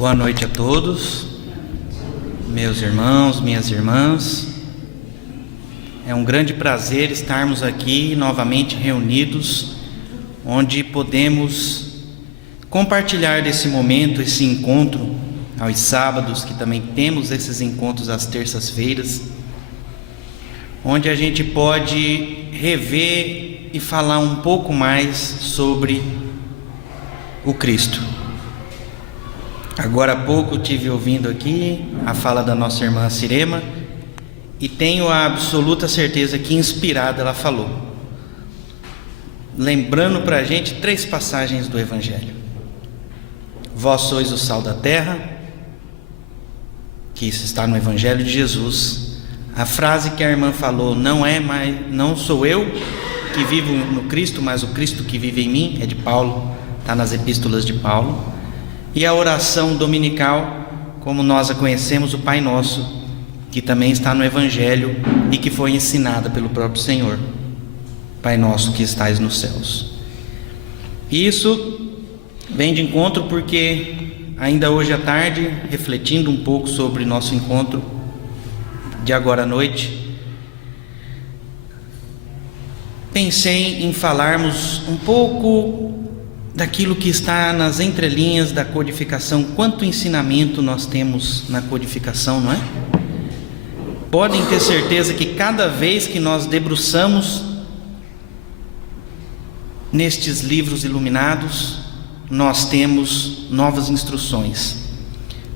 Boa noite a todos, meus irmãos, minhas irmãs. É um grande prazer estarmos aqui novamente reunidos, onde podemos compartilhar desse momento, esse encontro aos sábados, que também temos esses encontros às terças-feiras, onde a gente pode rever e falar um pouco mais sobre o Cristo. Agora há pouco tive ouvindo aqui a fala da nossa irmã Cirema e tenho a absoluta certeza que inspirada ela falou, lembrando para a gente 3 passagens do Evangelho. Vós sois o sal da terra, que isso está no Evangelho de Jesus. A frase que a irmã falou, não sou eu que vivo no Cristo, mas o Cristo que vive em mim, é de Paulo, está nas epístolas de Paulo. E a oração dominical, como nós a conhecemos, o Pai Nosso, que também está no Evangelho e que foi ensinada pelo próprio Senhor. Pai Nosso que estais nos céus. E isso vem de encontro porque ainda hoje à tarde, refletindo um pouco sobre nosso encontro de agora à noite, pensei em falarmos um pouco daquilo que está nas entrelinhas da codificação. Quanto ensinamento nós temos na codificação, não é? Podem ter certeza que cada vez que nós debruçamos nestes livros iluminados, nós temos novas instruções.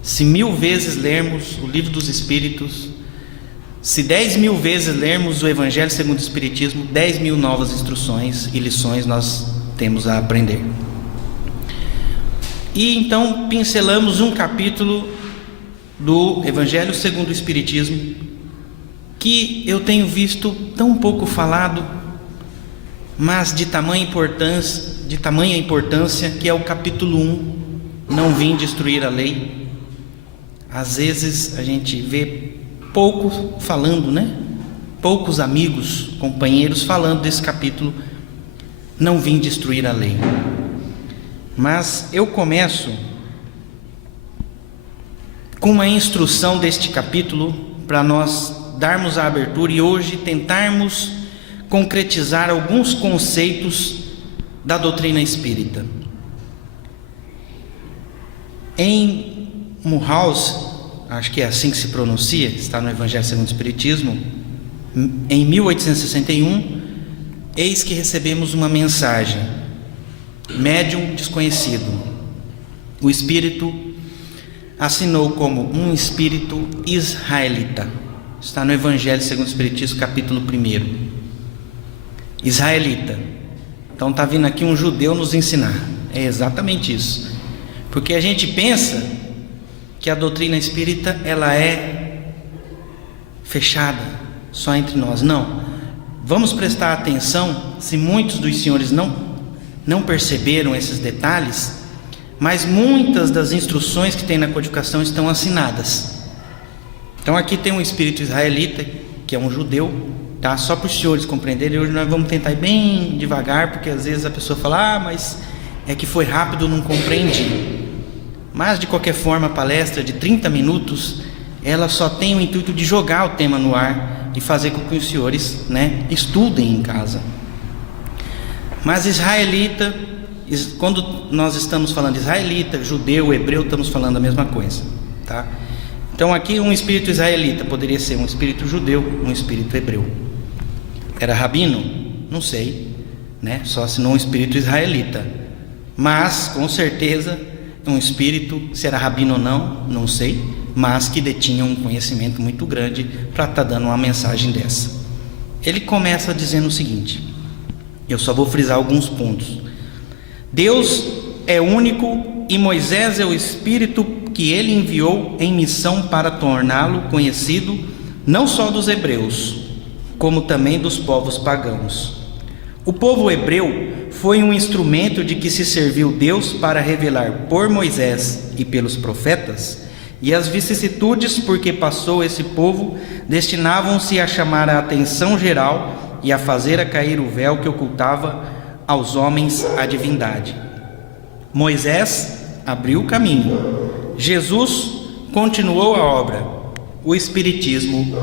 Se 1000 vezes lermos o Livro dos Espíritos, se 10.000 vezes lermos o Evangelho segundo o Espiritismo, 10.000 novas instruções e lições nós temos a aprender. E então pincelamos um capítulo do Evangelho segundo o Espiritismo que eu tenho visto tão pouco falado, mas de tamanha importância, que é o capítulo 1, não vim destruir a lei. Às vezes a gente vê pouco falando, né? Poucos amigos, companheiros falando desse capítulo, não vim destruir a lei. Mas eu começo com uma instrução deste capítulo para nós darmos a abertura e hoje tentarmos concretizar alguns conceitos da doutrina espírita. Em Mulhouse, acho que é assim que se pronuncia, está no Evangelho segundo o Espiritismo, em 1861, eis que recebemos uma mensagem: médium desconhecido. O espírito assinou como um espírito israelita. Está no Evangelho segundo o Espiritismo, capítulo 1. Israelita. Então está vindo aqui um judeu nos ensinar. É exatamente isso. Porque a gente pensa que a doutrina espírita ela é fechada só entre nós. Não. Vamos prestar atenção, se muitos dos senhores não perceberam esses detalhes, mas muitas das instruções que tem na codificação estão assinadas. Então aqui tem um espírito israelita, que é um judeu, tá? Só para os senhores compreenderem. Hoje nós vamos tentar ir bem devagar, porque às vezes a pessoa fala, mas é que foi rápido, não compreendi. Mas de qualquer forma, a palestra de 30 minutos, ela só tem o intuito de jogar o tema no ar e fazer com que os senhores, estudem em casa. Mas israelita, quando nós estamos falando israelita, judeu, hebreu, estamos falando a mesma coisa, tá? Então aqui um espírito israelita poderia ser um espírito judeu, um espírito hebreu. Era rabino? Não sei, só assinou um espírito israelita. Mas com certeza um espírito, se era rabino ou não, não sei, mas que detinha um conhecimento muito grande para estar dando uma mensagem dessa. Ele começa dizendo o seguinte, eu só vou frisar alguns pontos. Deus é único e Moisés é o Espírito que ele enviou em missão para torná-lo conhecido não só dos hebreus, como também dos povos pagãos. O povo hebreu foi um instrumento de que se serviu Deus para revelar por Moisés e pelos profetas, e as vicissitudes por que passou esse povo destinavam-se a chamar a atenção geral e a fazer a cair o véu que ocultava aos homens a divindade. Moisés abriu o caminho, Jesus continuou a obra, o Espiritismo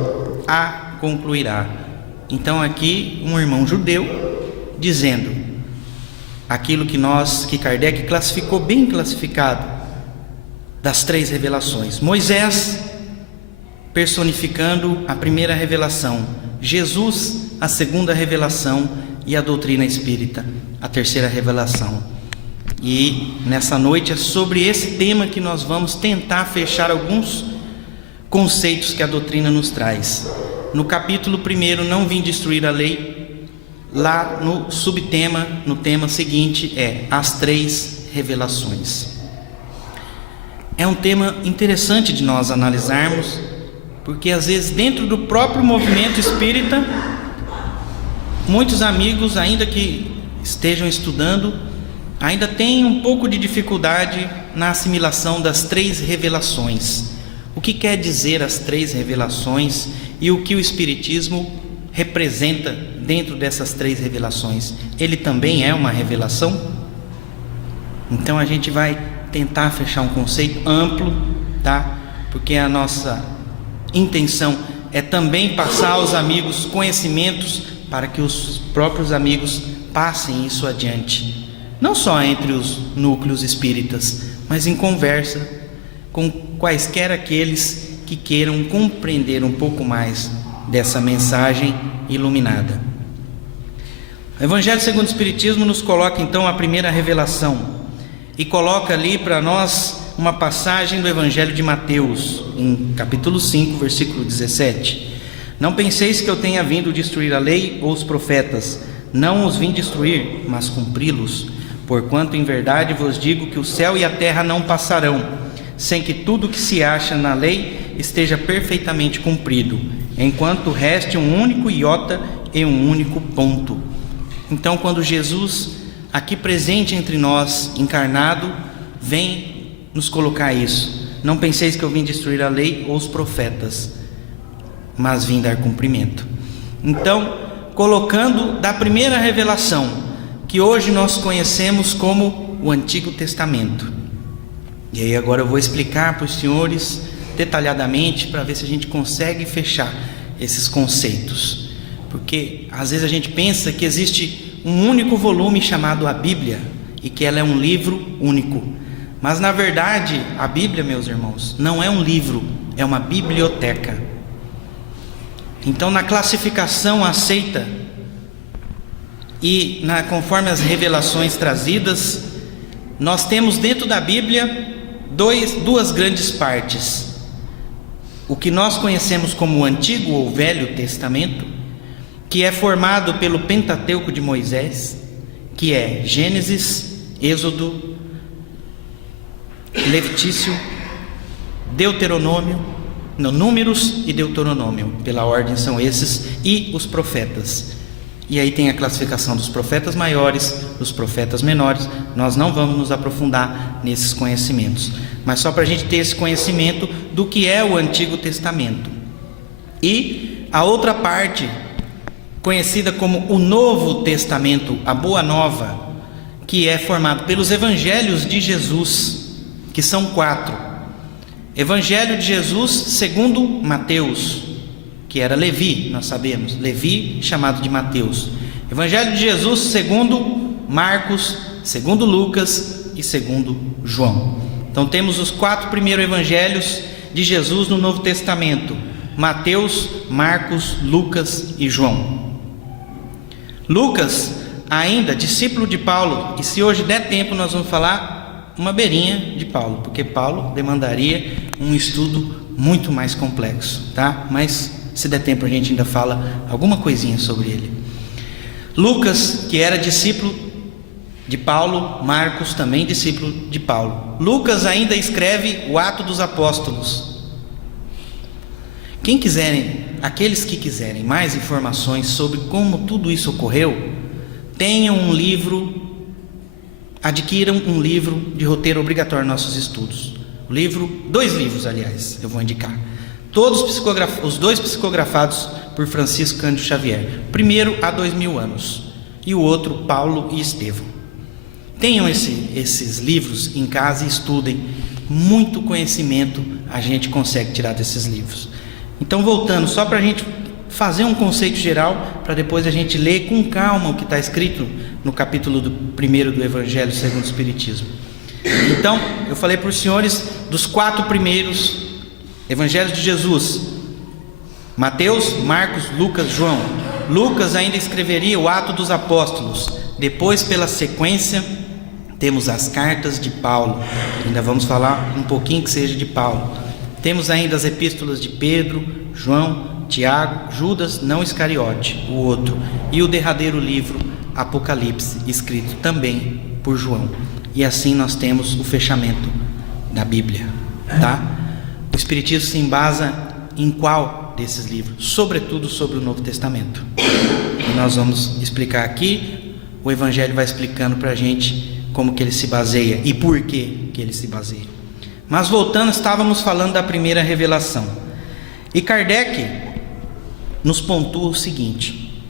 a concluirá. Então aqui um irmão judeu dizendo aquilo que Kardec classificou, bem classificado, das 3 revelações. Moisés personificando a primeira revelação, Jesus a segunda revelação e a doutrina espírita a terceira revelação. E nessa noite é sobre esse tema que nós vamos tentar fechar alguns conceitos que a doutrina nos traz. No capítulo 1, não vim destruir a lei, lá no subtema, no tema seguinte, é as 3 revelações. É um tema interessante de nós analisarmos, porque às vezes dentro do próprio movimento espírita, muitos amigos, ainda que estejam estudando, ainda têm um pouco de dificuldade na assimilação das 3 revelações. O que quer dizer as 3 revelações e o que o Espiritismo representa dentro dessas 3 revelações? Ele também é uma revelação? Então a gente vai tentar fechar um conceito amplo, tá? Porque a nossa intenção é também passar aos amigos conhecimentos para que os próprios amigos passem isso adiante, não só entre os núcleos espíritas, mas em conversa com quaisquer aqueles que queiram compreender um pouco mais dessa mensagem iluminada. O Evangelho segundo o Espiritismo nos coloca então a primeira revelação e coloca ali para nós uma passagem do Evangelho de Mateus, em capítulo 5, versículo 17. Não penseis que eu tenha vindo destruir a lei ou os profetas. Não os vim destruir, mas cumpri-los. Porquanto em verdade vos digo que o céu e a terra não passarão, sem que tudo que se acha na lei esteja perfeitamente cumprido, enquanto reste um único iota e um único ponto. Então, quando Jesus, aqui presente entre nós, encarnado, vem nos colocar isso: não penseis que eu vim destruir a lei ou os profetas, mas vim dar cumprimento. Então, colocando da primeira revelação, que hoje nós conhecemos como o Antigo Testamento. E aí agora eu vou explicar para os senhores detalhadamente, para ver se a gente consegue fechar esses conceitos. Porque às vezes a gente pensa que existe um único volume chamado a Bíblia, e que ela é um livro único. Mas na verdade, a Bíblia, meus irmãos, não é um livro, é uma biblioteca. Então, na classificação aceita e conforme as revelações trazidas, nós temos dentro da Bíblia duas grandes partes: o que nós conhecemos como o Antigo ou Velho Testamento, que é formado pelo Pentateuco de Moisés, que é Gênesis, Êxodo, Levítico, Deuteronômio, Números e Deuteronômio, pela ordem são esses, e os profetas. E aí tem a classificação dos profetas maiores, dos profetas menores. Nós não vamos nos aprofundar nesses conhecimentos, mas só para a gente ter esse conhecimento do que é o Antigo Testamento. E a outra parte, conhecida como o Novo Testamento, a Boa Nova, que é formado pelos Evangelhos de Jesus, que são 4. Evangelho de Jesus segundo Mateus, que era Levi, nós sabemos, Levi chamado de Mateus. Evangelho de Jesus segundo Marcos, segundo Lucas e segundo João. Então temos os 4 primeiros evangelhos de Jesus no Novo Testamento: Mateus, Marcos, Lucas e João. Lucas, ainda discípulo de Paulo, e se hoje der tempo nós vamos falar uma beirinha de Paulo, porque Paulo demandaria um estudo muito mais complexo, tá? Mas se der tempo a gente ainda fala alguma coisinha sobre ele. Lucas, que era discípulo de Paulo, Marcos também discípulo de Paulo. Lucas ainda escreve o Atos dos Apóstolos. Aqueles que quiserem mais informações sobre como tudo isso ocorreu, tenham um livro, adquiram um livro de roteiro obrigatório nos nossos estudos. Dois livros, aliás, eu vou indicar. Os 2 psicografados por Francisco Cândido Xavier. Primeiro, há 2000 anos, e o outro, Paulo e Estevão. Tenham esses livros em casa e estudem. muito conhecimento a gente consegue tirar desses livros. Então, voltando, só para a gente fazer um conceito geral, para depois a gente ler com calma o que está escrito no capítulo 1 do Evangelho segundo o Espiritismo. Então, eu falei para os senhores dos 4 primeiros Evangelhos de Jesus: Mateus, Marcos, Lucas, João. Lucas ainda escreveria o Ato dos Apóstolos. Depois, pela sequência, temos as cartas de Paulo. Ainda vamos falar um pouquinho que seja de Paulo. Temos ainda as epístolas de Pedro, João, Tiago, Judas, não Iscariote, o outro, e o derradeiro livro, Apocalipse, escrito também por João. E assim nós temos o fechamento da Bíblia, tá? O Espiritismo se embasa em qual desses livros? Sobretudo sobre o Novo Testamento. E nós vamos explicar aqui. O Evangelho vai explicando para a gente como que ele se baseia e por que ele se baseia. Mas voltando, estávamos falando da primeira revelação. E Kardec nos pontua o seguinte: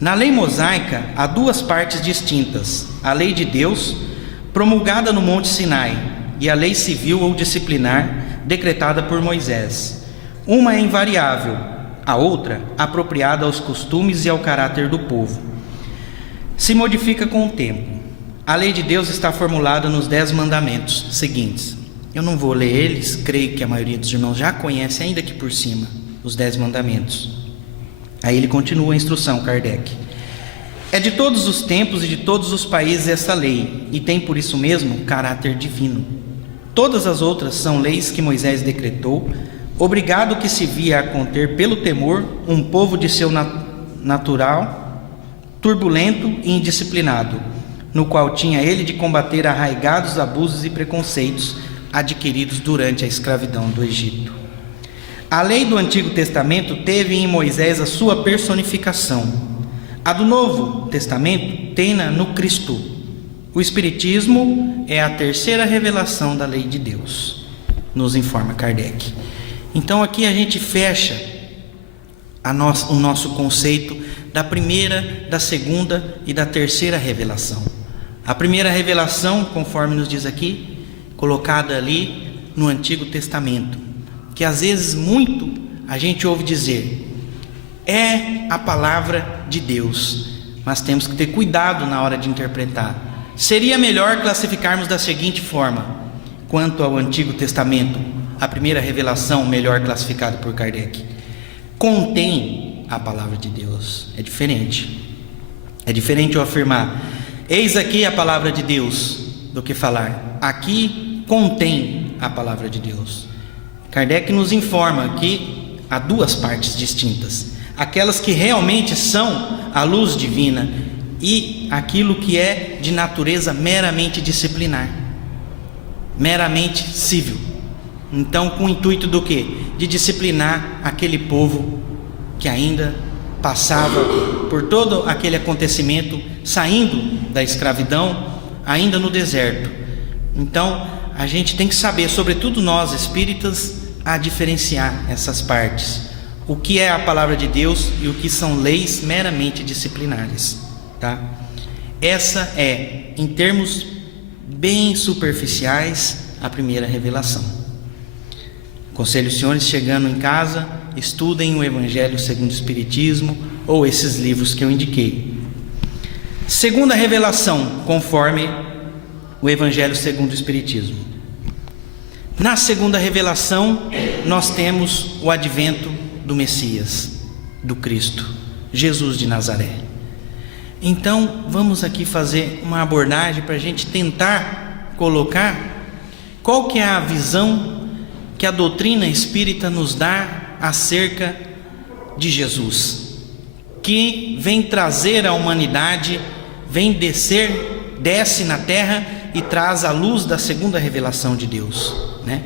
na lei mosaica há 2 partes distintas: a lei de Deus, promulgada no Monte Sinai, e a lei civil ou disciplinar, decretada por Moisés. Uma é invariável, a outra apropriada aos costumes e ao caráter do povo. Se modifica com o tempo. A lei de Deus está formulada nos 10 mandamentos seguintes. Eu não vou ler eles, creio que a maioria dos irmãos já conhece, ainda que por cima, os 10 mandamentos. Aí ele continua a instrução, Kardec. É de todos os tempos e de todos os países essa lei, e tem por isso mesmo caráter divino. Todas as outras são leis que Moisés decretou, obrigado que se via a conter pelo temor um povo de seu natural, turbulento e indisciplinado, no qual tinha ele de combater arraigados abusos e preconceitos adquiridos durante a escravidão do Egito. A lei do Antigo Testamento teve em Moisés a sua personificação. A do Novo Testamento tem-na no Cristo. O Espiritismo é a terceira revelação da lei de Deus, nos informa Kardec. Então aqui a gente fecha o nosso conceito da primeira, da segunda e da terceira revelação. A primeira revelação, conforme nos diz aqui, colocada ali no Antigo Testamento, que às vezes muito a gente ouve dizer, é a palavra de Deus, mas temos que ter cuidado na hora de interpretar. Seria melhor classificarmos da seguinte forma: quanto ao Antigo Testamento, a primeira revelação, melhor classificada por Kardec, contém a palavra de Deus. É diferente eu afirmar, eis aqui a palavra de Deus, do que falar, aqui contém a palavra de Deus. Kardec nos informa que há 2 partes distintas: aquelas que realmente são a luz divina e aquilo que é de natureza meramente disciplinar, meramente civil. Então, com o intuito do quê? De disciplinar aquele povo que ainda passava por todo aquele acontecimento, saindo da escravidão, ainda no deserto. Então, a gente tem que saber, sobretudo nós espíritas, a diferenciar essas partes. O que é a palavra de Deus e o que são leis meramente disciplinares, tá? Essa é, em termos bem superficiais, a primeira revelação. Aconselho os senhores, chegando em casa, estudem o Evangelho segundo o Espiritismo ou esses livros que eu indiquei. Segunda revelação, conforme o Evangelho segundo o Espiritismo. Na segunda revelação, nós temos o advento do Messias, do Cristo, Jesus de Nazaré. Então, vamos aqui fazer uma abordagem para a gente tentar colocar qual que é a visão que a doutrina espírita nos dá acerca de Jesus, que vem trazer à humanidade, desce na terra e traz a luz da segunda revelação de Deus, né?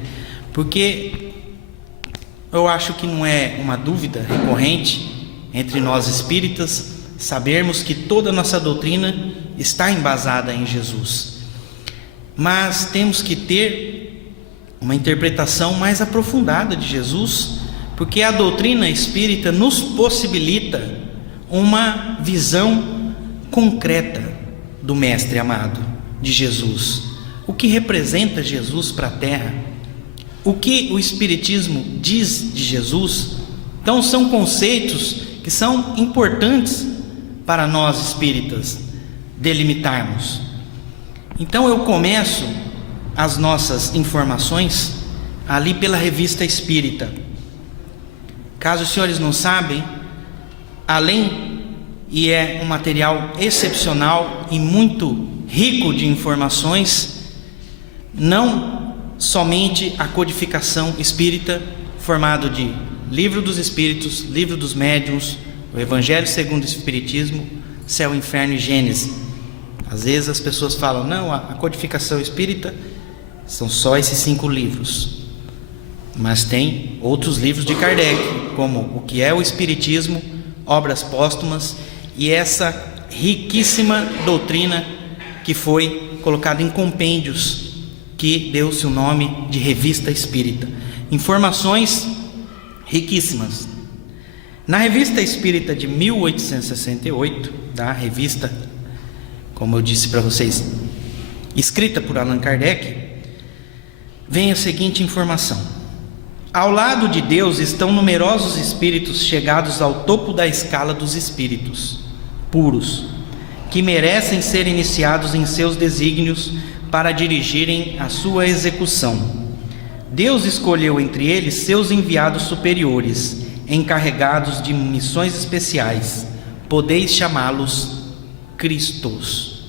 Porque eu acho que não é uma dúvida recorrente entre nós espíritas sabermos que toda a nossa doutrina está embasada em Jesus, mas temos que ter uma interpretação mais aprofundada de Jesus, porque a doutrina espírita nos possibilita uma visão concreta do Mestre amado, de Jesus. O que representa Jesus para a terra? o que o Espiritismo diz de Jesus. Então são conceitos que são importantes para nós espíritas delimitarmos. Então eu começo as nossas informações ali pela Revista Espírita. Caso os senhores não sabem, além, e é um material excepcional e muito rico de informações, não somente a codificação espírita, formado de Livro dos Espíritos, Livro dos Médiuns, o Evangelho segundo o Espiritismo, Céu, Inferno e Gênese. Às vezes as pessoas falam, não, a codificação espírita são só esses 5 livros. Mas tem outros livros de Kardec, como o que é o Espiritismo, Obras Póstumas e essa riquíssima doutrina que foi colocada em compêndios, que deu-se o nome de Revista Espírita. Informações riquíssimas. Na Revista Espírita de 1868, da revista, como eu disse para vocês, escrita por Allan Kardec, vem a seguinte informação: ao lado de Deus estão numerosos espíritos chegados ao topo da escala dos espíritos puros, que merecem ser iniciados em seus desígnios para dirigirem a sua execução. Deus escolheu entre eles seus enviados superiores, encarregados de missões especiais. Podeis chamá-los Cristos.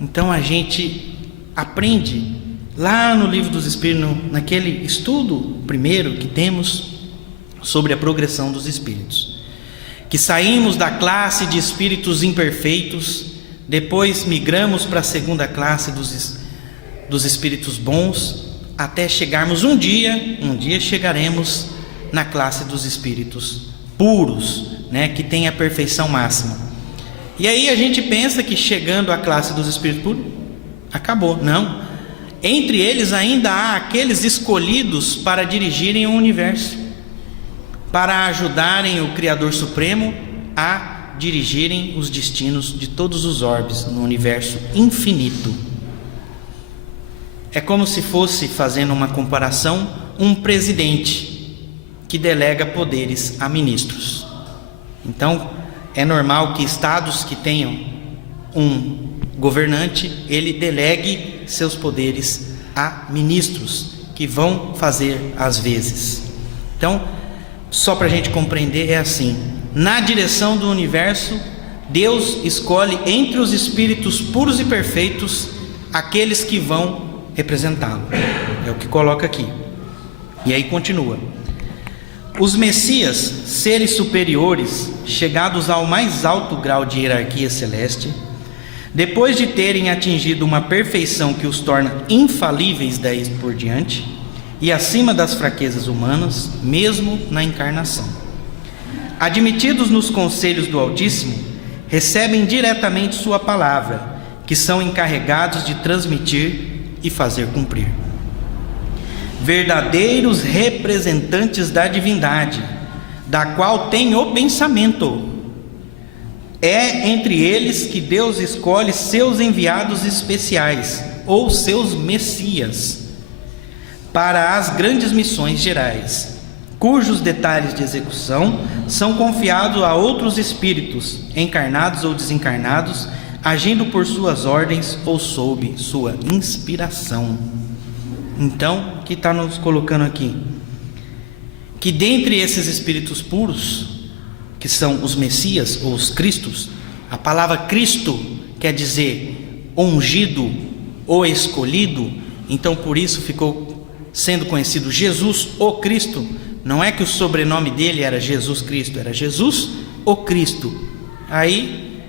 Então a gente aprende lá no Livro dos Espíritos, naquele estudo primeiro que temos sobre a progressão dos espíritos, que saímos da classe de espíritos imperfeitos, depois migramos para a segunda classe dos espíritos bons, até chegarmos um dia chegaremos na classe dos espíritos puros, né, que tem a perfeição máxima. E aí a gente pensa que chegando à classe dos espíritos puros, acabou. Não. Entre eles ainda há aqueles escolhidos para dirigirem o universo, para ajudarem o Criador Supremo a dirigirem os destinos de todos os orbes no universo infinito. É como se fosse, fazendo uma comparação, um presidente que delega poderes a ministros. Então, é normal que estados que tenham um governante, ele delegue seus poderes a ministros que vão fazer as vezes. Então, só para a gente compreender, é assim: na direção do universo, Deus escolhe entre os espíritos puros e perfeitos aqueles que vão representá-lo. É o que coloca aqui. E aí continua: os Messias, seres superiores, chegados ao mais alto grau de hierarquia celeste, depois de terem atingido uma perfeição que os torna infalíveis daí por diante, e acima das fraquezas humanas, mesmo na encarnação, admitidos nos conselhos do Altíssimo, recebem diretamente sua palavra, que são encarregados de transmitir e fazer cumprir. Verdadeiros representantes da divindade, da qual tem o pensamento. É entre eles que Deus escolhe seus enviados especiais, ou seus messias, para as grandes missões gerais, cujos detalhes de execução são confiados a outros espíritos, encarnados ou desencarnados, agindo por suas ordens ou sob sua inspiração. Então, o que está nos colocando aqui? Que dentre esses espíritos puros, que são os Messias ou os Cristos, a palavra Cristo quer dizer ungido ou escolhido, então por isso ficou sendo conhecido Jesus o Cristo. Não é que o sobrenome dele era Jesus Cristo, era Jesus o Cristo. Aí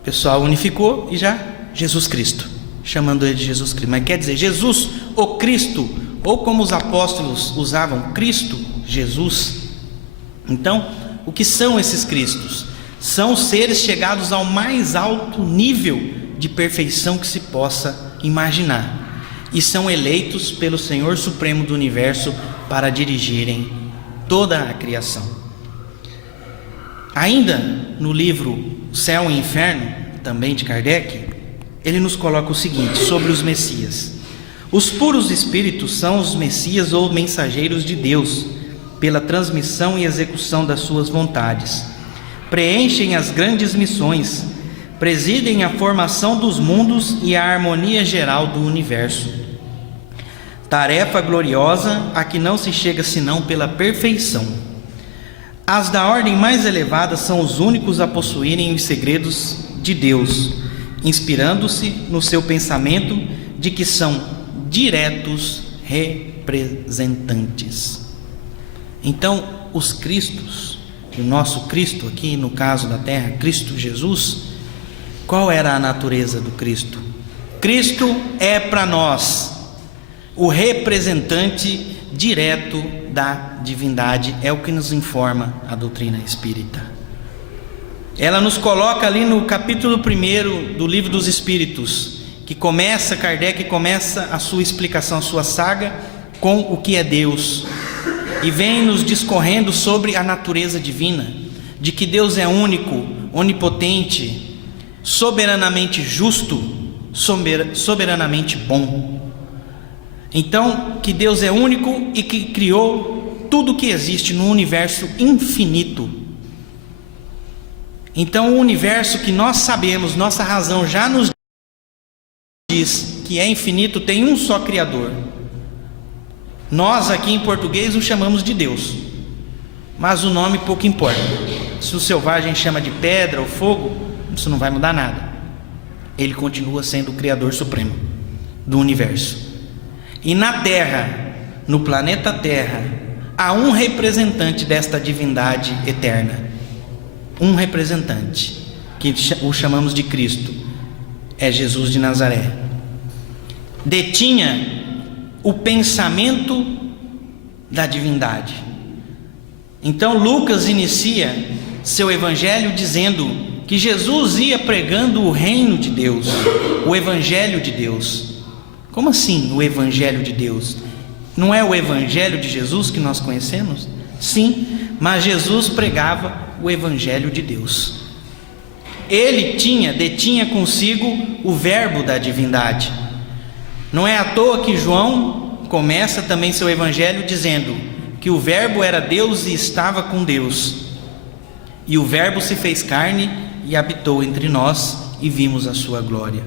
o pessoal unificou e já Jesus Cristo, chamando ele de Jesus Cristo. Mas quer dizer Jesus o Cristo, ou como os apóstolos usavam, Cristo Jesus. Então, o que são esses Cristos? São seres chegados ao mais alto nível de perfeição que se possa imaginar, e são eleitos pelo Senhor Supremo do Universo para dirigirem toda a criação. Ainda no livro Céu e Inferno, também de Kardec, ele nos coloca o seguinte sobre os Messias: Os puros espíritos são os messias ou mensageiros de Deus, pela transmissão e execução das suas vontades. Preenchem as grandes missões, presidem a formação dos mundos e a harmonia geral do universo. Tarefa gloriosa a que não se chega senão pela perfeição. As da ordem mais elevada são os únicos a possuírem os segredos de Deus, inspirando-se no seu pensamento de que são diretos representantes. Então, os Cristos, o nosso Cristo aqui no caso da terra, Cristo Jesus, qual era a natureza do Cristo? Cristo é para nós o representante direto da divindade, é o que nos informa a doutrina espírita. Ela nos coloca ali no capítulo 1 do Livro dos Espíritos, que começa, Kardec começa a sua explicação, a sua saga com o que é Deus, e vem nos discorrendo sobre a natureza divina, de que Deus é único, onipotente, soberanamente justo, soberanamente bom. Então, que Deus é único e que criou tudo que existe no universo infinito. Então, o universo que nós sabemos, nossa razão já nos diz que é infinito, tem um só Criador. Nós aqui em português o chamamos de Deus, mas o nome pouco importa. Se o selvagem chama de pedra ou fogo, isso não vai mudar nada. Ele continua sendo o Criador supremo do universo. E na Terra, no planeta Terra, há um representante desta divindade eterna. Um representante, que o chamamos de Cristo, é Jesus de Nazaré. Detinha o pensamento da divindade. Então Lucas inicia seu evangelho dizendo que Jesus ia pregando o reino de Deus, o evangelho de Deus. Como assim o evangelho de Deus? Não é o evangelho de Jesus que nós conhecemos? Sim, mas Jesus pregava o evangelho de Deus. Ele detinha consigo o verbo da divindade. Não é à toa que João começa também seu evangelho dizendo que o verbo era Deus e estava com Deus, e o verbo se fez carne e habitou entre nós, e vimos a sua glória.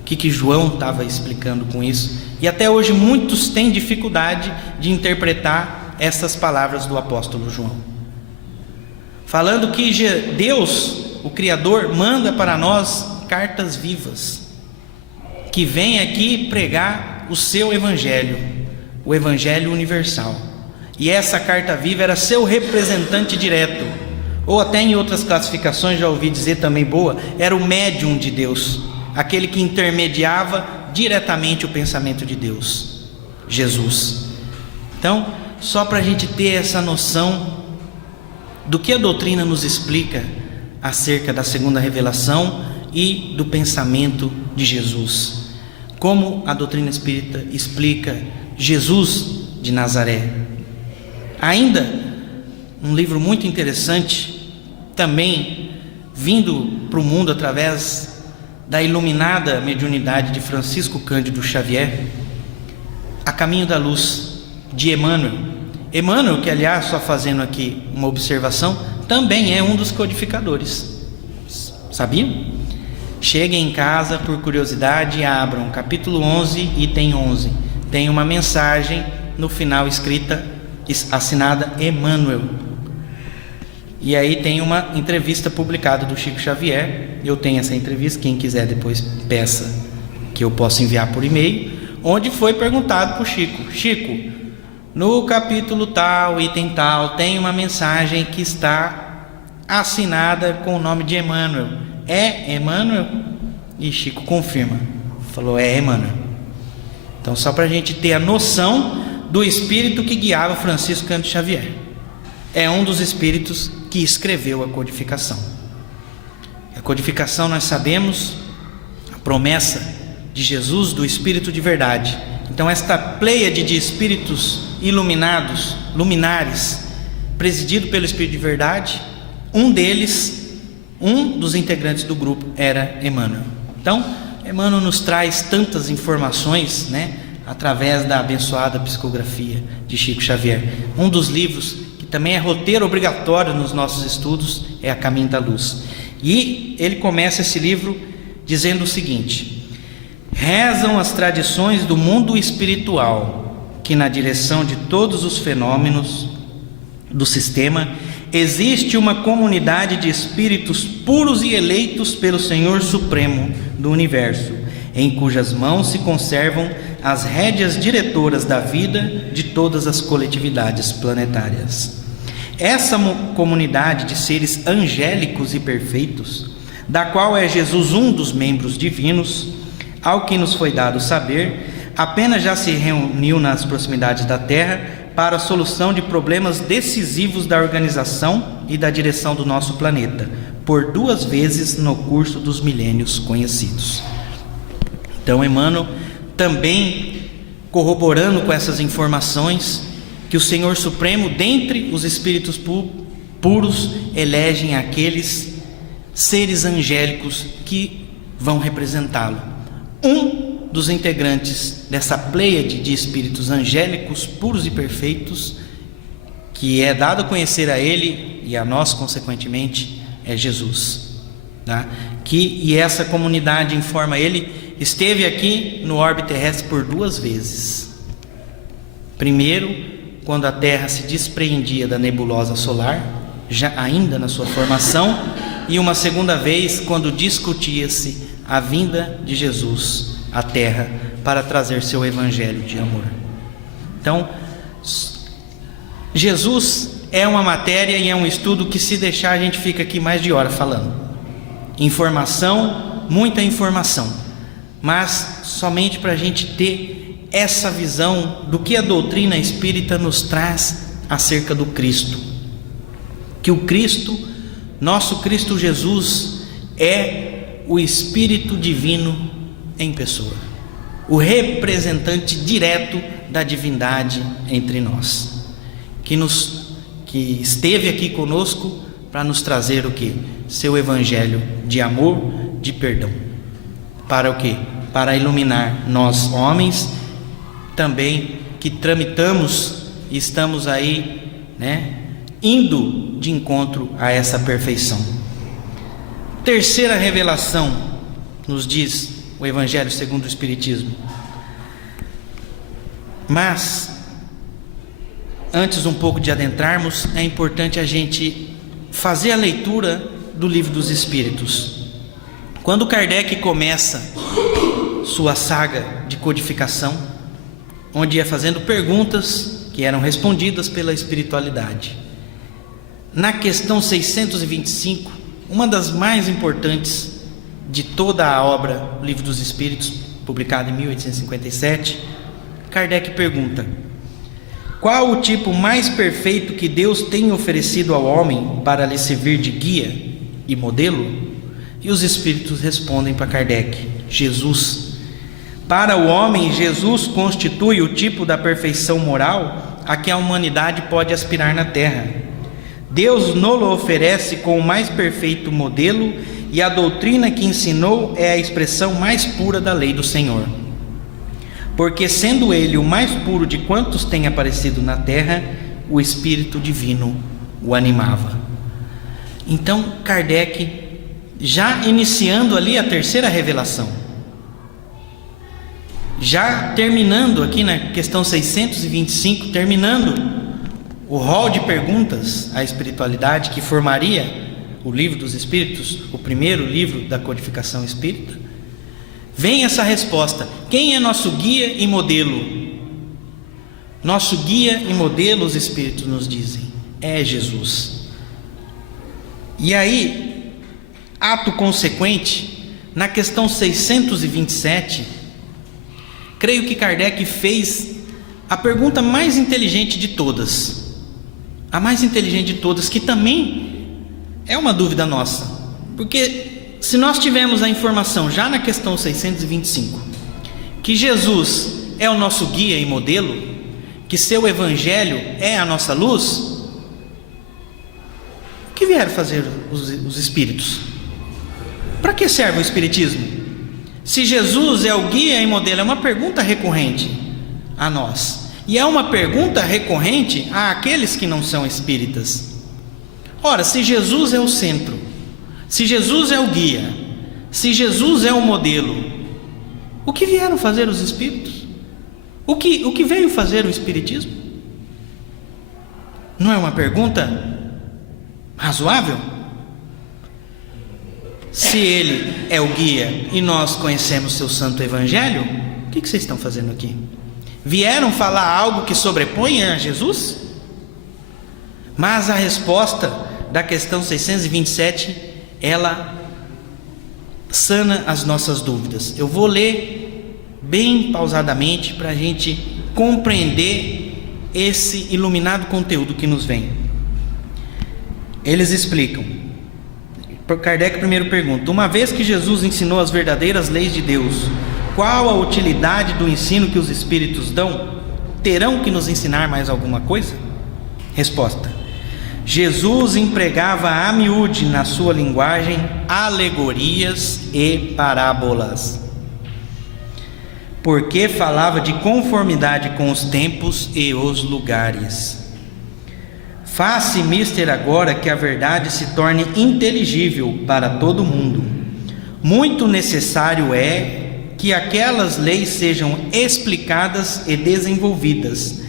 O que João estava explicando com isso? E até hoje muitos têm dificuldade de interpretar essas palavras do apóstolo João, falando que Deus, o Criador, manda para nós cartas vivas, que vem aqui pregar o seu evangelho, o evangelho universal. E essa carta viva era seu representante direto, ou até em outras classificações já ouvi dizer também boa, era o médium de Deus, aquele que intermediava diretamente o pensamento de Deus, Jesus. Então, só para a gente ter essa noção do que a doutrina nos explica acerca da segunda revelação e do pensamento de Jesus, como a doutrina espírita explica Jesus de Nazaré. Ainda um livro muito interessante, também vindo para o mundo através da iluminada mediunidade de Francisco Cândido Xavier, A Caminho da Luz, de Emmanuel. Emmanuel, que aliás, só fazendo aqui uma observação, também é um dos codificadores, sabiam? Cheguem em casa por curiosidade e abram capítulo 11, item 11, tem uma mensagem no final escrita, assinada Emmanuel, e aí tem uma entrevista publicada do Chico Xavier. Eu tenho essa entrevista, quem quiser depois peça que eu possa enviar por e-mail, onde foi perguntado para o Chico, no capítulo tal, item tal, tem uma mensagem que está assinada com o nome de Emmanuel. É Emmanuel? E Chico confirma, falou, é Emmanuel. Então, só para a gente ter a noção do espírito que guiava Francisco Cândido Xavier. É um dos espíritos que escreveu a codificação. A codificação, nós sabemos, a promessa de Jesus, do Espírito de verdade. Então, esta pleiade de espíritos iluminados, luminares, presidido pelo Espírito de verdade, um dos integrantes do grupo era Emmanuel. Então, Emmanuel nos traz tantas informações, né, através da abençoada psicografia de Chico Xavier. Um dos livros que também é roteiro obrigatório nos nossos estudos é A Caminho da Luz. E ele começa esse livro dizendo o seguinte: rezam as tradições do mundo espiritual que na direção de todos os fenômenos do sistema existe uma comunidade de espíritos puros e eleitos pelo Senhor Supremo do Universo, em cujas mãos se conservam as rédeas diretoras da vida de todas as coletividades planetárias. Essa comunidade de seres angélicos e perfeitos, da qual é Jesus um dos membros divinos, ao que nos foi dado saber, apenas já se reuniu nas proximidades da Terra para a solução de problemas decisivos da organização e da direção do nosso planeta, por 2 vezes no curso dos milênios conhecidos. Então, Emmanuel também corroborando com essas informações, que o Senhor Supremo, dentre os espíritos puros, elegem aqueles seres angélicos que vão representá-lo. Um dos integrantes dessa pleiade de espíritos angélicos puros e perfeitos, que é dado a conhecer a ele e a nós consequentemente, é Jesus, tá? E essa comunidade, informa ele, esteve aqui no orbe terrestre por 2 vezes. Primeiro, quando a Terra se despreendia da nebulosa solar, já ainda na sua formação, e uma segunda vez quando discutia-se a vinda de Jesus à Terra para trazer seu evangelho de amor. Então, Jesus é uma matéria e é um estudo que, se deixar, a gente fica aqui mais de hora falando. Informação, muita informação, mas somente para a gente ter essa visão do que a doutrina espírita nos traz acerca do Cristo. Que o Cristo, nosso Cristo Jesus, é o Espírito Divino em pessoa, o representante direto da divindade entre nós, que esteve aqui conosco para nos trazer o quê? Seu evangelho de amor, de perdão. Para o quê? Para iluminar nós homens também, que tramitamos e estamos aí, indo de encontro a essa perfeição. Terceira revelação, nos diz o Evangelho segundo o Espiritismo. Mas antes um pouco de adentrarmos, é importante a gente fazer a leitura do Livro dos Espíritos. Quando Kardec começa sua saga de codificação, onde ia fazendo perguntas que eram respondidas pela espiritualidade, na questão 625, uma das mais importantes de toda a obra Livro dos Espíritos, publicada em 1857, Kardec pergunta: qual o tipo mais perfeito que Deus tem oferecido ao homem para lhe servir de guia e modelo? E os Espíritos respondem para Kardec: Jesus. Para o homem, Jesus constitui o tipo da perfeição moral a que a humanidade pode aspirar na Terra. Deus nos oferece com o mais perfeito modelo, e a doutrina que ensinou é a expressão mais pura da lei do Senhor. Porque, sendo ele o mais puro de quantos têm aparecido na Terra, o Espírito Divino o animava. Então, Kardec, já iniciando ali a terceira revelação, já terminando aqui na questão 625, terminando o rol de perguntas à espiritualidade que formaria o Livro dos Espíritos, o primeiro livro da codificação espírita, vem essa resposta: quem é nosso guia e modelo? Nosso guia e modelo, os Espíritos nos dizem, é Jesus. E aí, ato consequente, na questão 627, creio que Kardec fez a pergunta mais inteligente de todas, a mais inteligente de todas, que também é uma dúvida nossa, porque se nós tivermos a informação já na questão 625, que Jesus é o nosso guia e modelo, que seu evangelho é a nossa luz, o que vieram fazer os espíritos? Para que serve o espiritismo? Se Jesus é o guia e modelo, é uma pergunta recorrente. a nós. E é uma pergunta recorrente àqueles que não são espíritas. Ora, se Jesus é o centro, se Jesus é o guia, se Jesus é o modelo, o que vieram fazer os espíritos? O que veio fazer o espiritismo? Não é uma pergunta razoável? Se ele é o guia e nós conhecemos seu santo evangelho, o que vocês estão fazendo aqui? Vieram falar algo que sobrepõe a Jesus? Mas a resposta da questão 627, ela sana as nossas dúvidas. Eu vou ler bem pausadamente para a gente compreender esse iluminado conteúdo que nos vem. Eles explicam. Kardec primeiro pergunta: uma vez que Jesus ensinou as verdadeiras leis de Deus, qual a utilidade do ensino que os espíritos dão? Terão que nos ensinar mais alguma coisa? Resposta: Jesus empregava a miúde na sua linguagem alegorias e parábolas, porque falava de conformidade com os tempos e os lugares. Faça mister agora que a verdade se torne inteligível para todo mundo. Muito necessário é que aquelas leis sejam explicadas e desenvolvidas.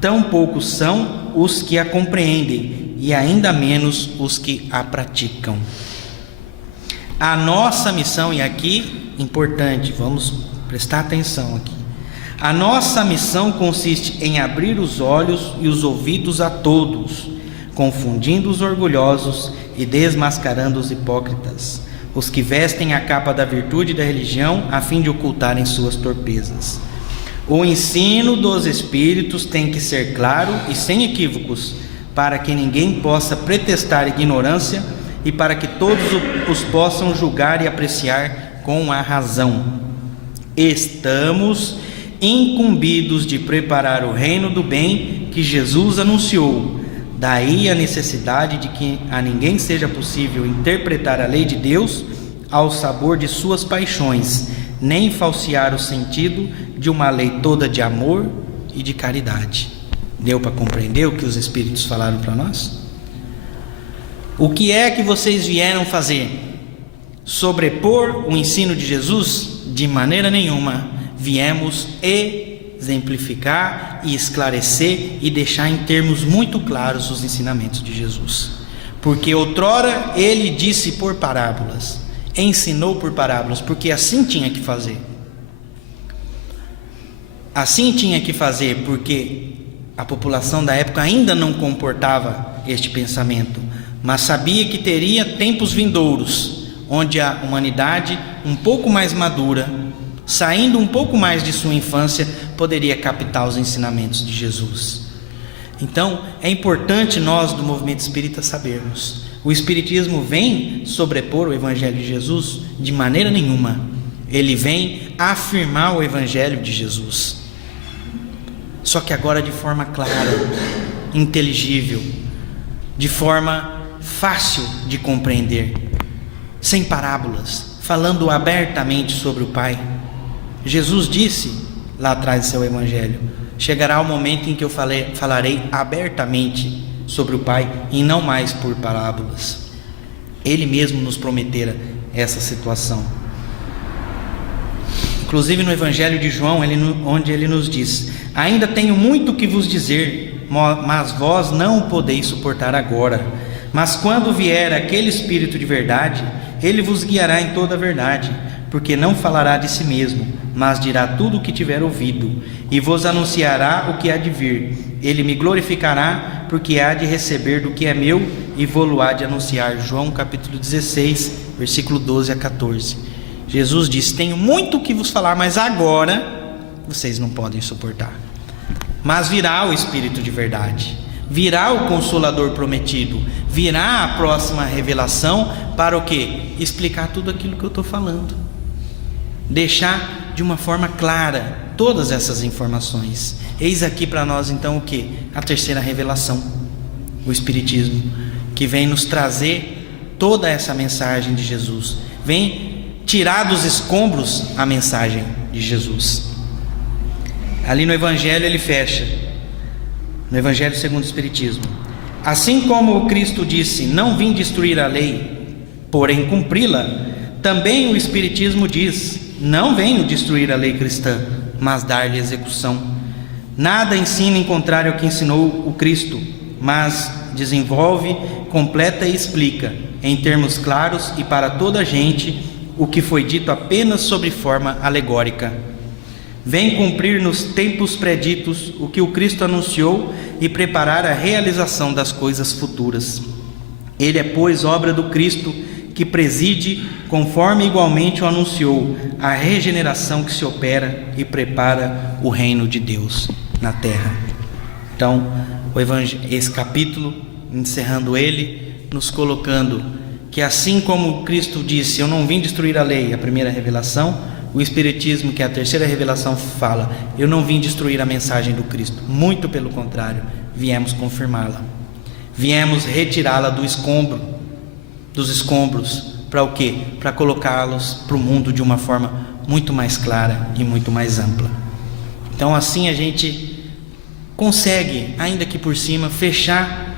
Tão poucos são os que a compreendem e ainda menos os que a praticam. A nossa missão, e aqui importante, vamos prestar atenção aqui. A nossa missão consiste em abrir os olhos e os ouvidos a todos, confundindo os orgulhosos e desmascarando os hipócritas, os que vestem a capa da virtude e da religião a fim de ocultarem suas torpezas. O ensino dos espíritos tem que ser claro e sem equívocos, para que ninguém possa pretextar ignorância e para que todos os possam julgar e apreciar com a razão. Estamos incumbidos de preparar o reino do bem que Jesus anunciou. Daí a necessidade de que a ninguém seja possível interpretar a lei de Deus ao sabor de suas paixões, nem falsear o sentido de uma lei toda de amor e de caridade. Deu para compreender o que os Espíritos falaram para nós? O que é que vocês vieram fazer? Sobrepor o ensino de Jesus? De maneira nenhuma. Viemos exemplificar e esclarecer e deixar em termos muito claros os ensinamentos de Jesus. Porque outrora ele disse por parábolas, ensinou por parábolas, porque assim tinha que fazer. Assim tinha que fazer, porque a população da época ainda não comportava este pensamento, mas sabia que teria tempos vindouros, onde a humanidade um pouco mais madura, saindo um pouco mais de sua infância, poderia captar os ensinamentos de Jesus. Então, é importante nós do movimento espírita sabermos: o espiritismo vem sobrepor o evangelho de Jesus? De maneira nenhuma. Ele vem afirmar o evangelho de Jesus, só que agora de forma clara, inteligível, de forma fácil de compreender, sem parábolas, falando abertamente sobre o Pai. Jesus disse lá atrás do seu evangelho: chegará o momento em que eu falarei abertamente sobre o Pai e não mais por parábolas. Ele mesmo nos prometera essa situação. Inclusive no evangelho de João, onde ele nos diz: ainda tenho muito que vos dizer, mas vós não o podeis suportar agora. Mas quando vier aquele Espírito de verdade, ele vos guiará em toda a verdade, porque não falará de si mesmo, mas dirá tudo o que tiver ouvido, e vos anunciará o que há de vir. Ele me glorificará, porque há de receber do que é meu, e vou-lo há de anunciar. João capítulo 16, versículo 12 a 14. Jesus diz: tenho muito que vos falar, mas agora vocês não podem suportar. Mas virá o Espírito de verdade, virá o Consolador prometido, virá a próxima revelação para o quê? Explicar tudo aquilo que eu estou falando, deixar de uma forma clara todas essas informações. Eis aqui para nós então o que? A terceira revelação, o Espiritismo, que vem nos trazer toda essa mensagem de Jesus, vem tirar dos escombros a mensagem de Jesus. Ali no Evangelho ele fecha, no Evangelho segundo o Espiritismo: assim como o Cristo disse, não vim destruir a lei, porém cumpri-la, também o Espiritismo diz, não venho destruir a lei cristã, mas dar-lhe execução. Nada ensina em contrário ao que ensinou o Cristo, mas desenvolve, completa e explica, em termos claros e para toda a gente, o que foi dito apenas sob forma alegórica. Vem cumprir nos tempos preditos o que o Cristo anunciou e preparar a realização das coisas futuras. Ele é, pois, obra do Cristo, que preside, conforme igualmente o anunciou, a regeneração que se opera e prepara o reino de Deus na terra. Então, esse capítulo, encerrando ele, nos colocando que assim como Cristo disse, eu não vim destruir a lei, a primeira revelação, o Espiritismo, que é a terceira revelação, fala, eu não vim destruir a mensagem do Cristo, muito pelo contrário, viemos confirmá-la, viemos retirá-la dos escombros, para o quê? Para colocá-los para o mundo de uma forma muito mais clara e muito mais ampla. Então assim a gente consegue, ainda que por cima, fechar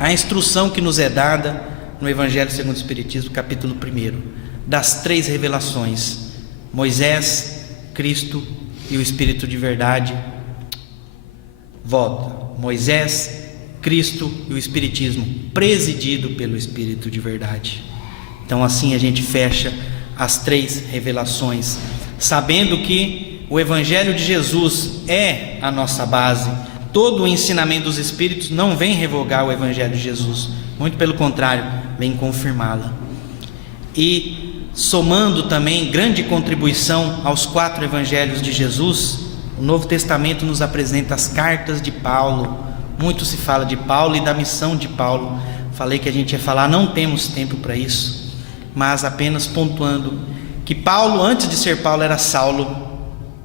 a instrução que nos é dada no Evangelho segundo o Espiritismo, capítulo 1, das 3 revelações: Moisés, Cristo e o Espírito de verdade. Volta: Moisés, Cristo e o Espiritismo, presidido pelo Espírito de verdade. Então assim a gente fecha as 3 revelações, sabendo que o Evangelho de Jesus é a nossa base. Todo o ensinamento dos Espíritos não vem revogar o Evangelho de Jesus, muito pelo contrário, vem confirmá-la. E somando também grande contribuição aos 4 Evangelhos de Jesus, o Novo Testamento nos apresenta as cartas de Paulo. Muito se fala de Paulo e da missão de Paulo. Falei que a gente ia falar, não temos tempo para isso, mas apenas pontuando que Paulo, antes de ser Paulo, era Saulo,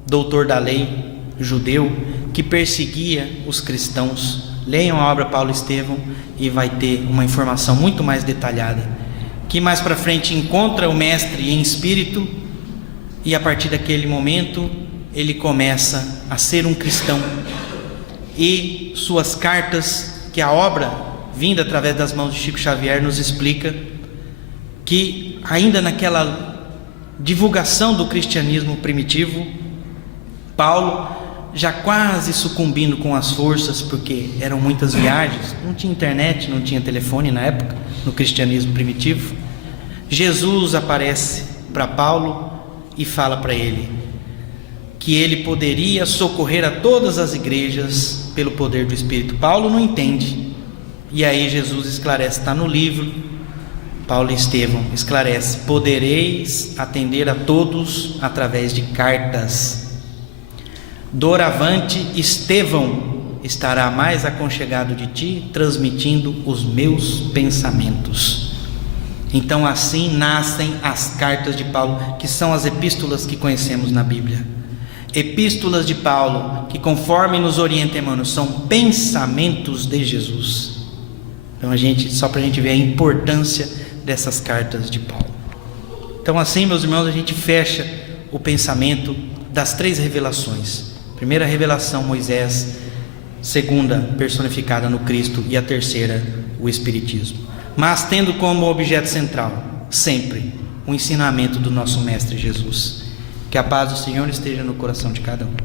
doutor da lei, judeu, que perseguia os cristãos. Leiam a obra Paulo e Estevão e vai ter uma informação muito mais detalhada, que mais para frente encontra o mestre em espírito, e a partir daquele momento ele começa a ser um cristão. E suas cartas, que a obra vinda através das mãos de Chico Xavier nos explica que ainda naquela divulgação do cristianismo primitivo, Paulo, já quase sucumbindo com as forças, porque eram muitas viagens, não tinha internet, não tinha telefone na época, no cristianismo primitivo, Jesus aparece para Paulo e fala para ele que ele poderia socorrer a todas as igrejas pelo poder do Espírito. Paulo não entende, e aí Jesus esclarece, está no livro, Paulo e Estevão esclarece: podereis atender a todos através de cartas. Doravante, Estevão estará mais aconchegado de ti, transmitindo os meus pensamentos. Então assim nascem as cartas de Paulo, que são as epístolas que conhecemos na Bíblia. Epístolas de Paulo, que conforme nos orienta Emmanuel, são pensamentos de Jesus. Então só para a gente ver a importância dessas cartas de Paulo. Então assim, meus irmãos, a gente fecha o pensamento das 3 revelações. Primeira revelação, Moisés; segunda, personificada no Cristo; e a terceira, o Espiritismo. Mas tendo como objeto central, sempre, o ensinamento do nosso Mestre Jesus. Que a paz do Senhor esteja no coração de cada um.